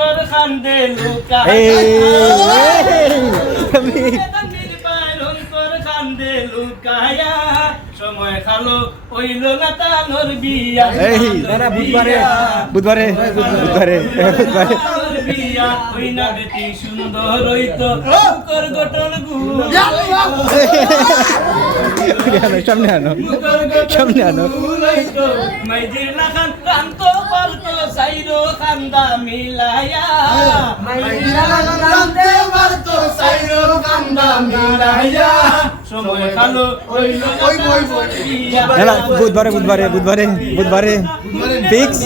রঙ্কর খান্দে Luka রঙ্কর খান্দে লুকায়া সময় খালো হইল না তানোর বিয়া বুধবারে বিয়া হই না বেটি সুন্দর হইতো মুখর গঠন সামনে আনো মাইজির লাখান কান্ত পালতো সাইরো খান্দা মিলায়া মাইজির লাখান কান্তে পালতো সাইরো খান্দা মিলায়া সময় খালো হইল না বুধবারে ফিক্স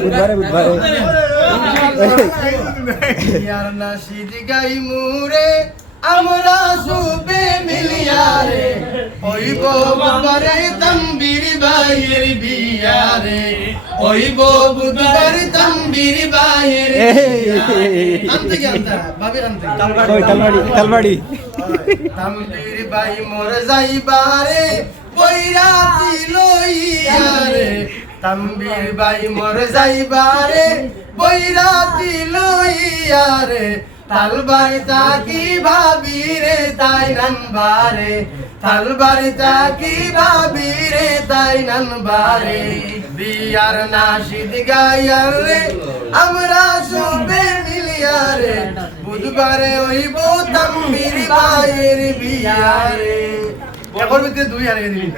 বুধবারে ইয়ার নাশিদ গাই মুরে আমরা সুবে মিলিয়া রে ওইব বুধবারে তম্বির বাইয়ের বিয়া রে ওইব বুধবারে তম্বির বাইয়ের আনতে গিয়া ভাবি আনতে তালবাড়ি তম্বির বাই মোর যাইবারে বৈরাতি লইয়া রে তম্বির বাই মোর যাইবারে বৈরাতি লইয়া রে তালবাড়ি তাকি ভাবি রে তাই নানবারে তালবাড়ি তাকি ভাবি রে তাই নানবারে বিয়ার নাশিদ গায়ার রে আমরা সবে মিলিয়া রে বুধবারে হইব তম্বির বাইয়ের বিয়া রে এখন ভিতরে 2 হারিয়ে দিবি